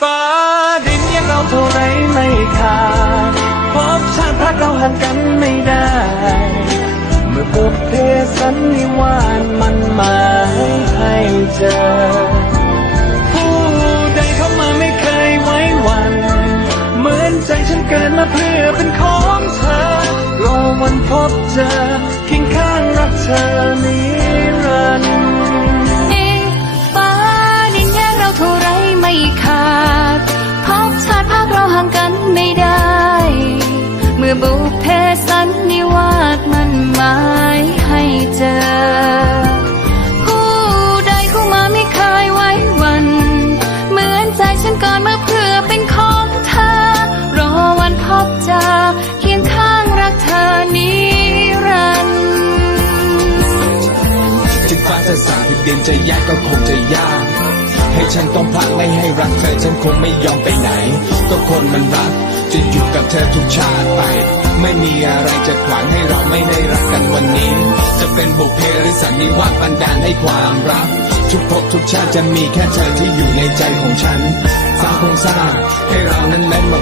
ฟ้าดินยังเอาเท่าไรไม่ขาดพบชาติพักเราห่างกันไม่ได้ เมื่อปุบเพสันนิวานมันหมายให้เจอ ผู้ใดเข้ามาไม่เคยไว้วัน เหมือนใจฉันเกิดมาเพื่อเป็นของเธอ ก่อนมาเพื่อเป็นของเธอ รอวันพบเจอเคียงข้างรักเธอนิรันดร์ถึงฟ้าจะสั่งถึงดินจะแยกก็คงจะยาก ให้ฉันต้องพลักไม่ให้รักเธอ ฉันคงไม่ยอมไปไหน ก็คนมันรัก จะอยู่กับเธอทุกชาติไป ไม่มีอะไรจะขวางให้เราไม่ได้รักกันวันนี้ จะเป็นบุพเพหรือสันนิวาสบันดาลให้ความรัก ทุกภพทุกชาติจะมีแค่เธอที่อยู่ในใจของฉันฟ้าคงสร้างให้เรานั้นแม้มา